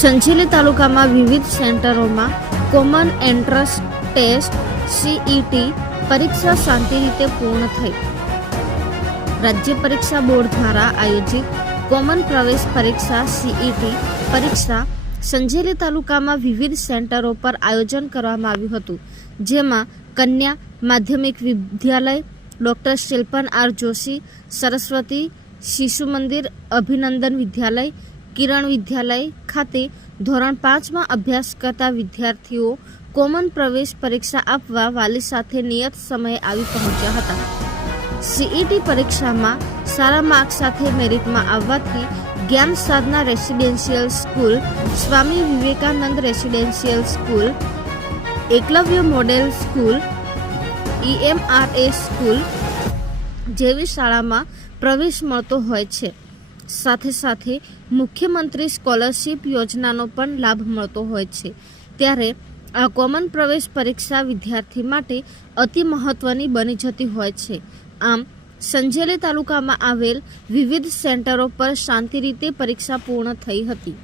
સંજેલી તાલુકામાં વિવિધ સેન્ટરોમાં common entrance test CET પરીક્ષા શાંતિ રીતે પૂર્ણ થઈ. રાજ્ય પરીક્ષા બોર્ડ દ્વારા આયોજિત કોમન પ્રવેશ પરીક્ષા સીઈટી પરીક્ષા સંજેલી તાલુકામાં વિવિધ સેન્ટરો પર આયોજન કરવામાં આવ્યું હતું, જેમાં કન્યા માધ્યમિક વિદ્યાલય, ડોક્ટર શિલ્પન આર જોશી સરસ્વતી શિશુ મંદિર, અભિનંદન વિદ્યાલય, કિરણ વિદ્યાલય ખાતે ધોરણ 5માં અભ્યાસ કરતા વિદ્યાર્થીઓ કોમન પ્રવેશ પરીક્ષા આપવા વાલી સાથે નિયત સમયે આવી પહોંચ્યા હતા. સીઈટી પરીક્ષામાં સારા માર્ક સાથે મેરિટમાં આવવાથી Gyan Sadhana residential school, Swami Vivekananda residential school, Eklavya model school, EMRA school જેવી શાળામાં પ્રવેશ મળતો હોય છે. સાથે સાથે મુખ્યમંત્રી સ્કોલરશિપ યોજનાનો પણ લાભ મળતો હોય છે. ત્યારે આ કોમન પ્રવેશ પરીક્ષા વિદ્યાર્થી માટે અતિ મહત્વની બની જતી હોય છે. આમ સંજેલી તાલુકામાં આવેલ વિવિધ સેન્ટરો પર શાંતિ રીતે પરીક્ષા પૂર્ણ થઈ હતી.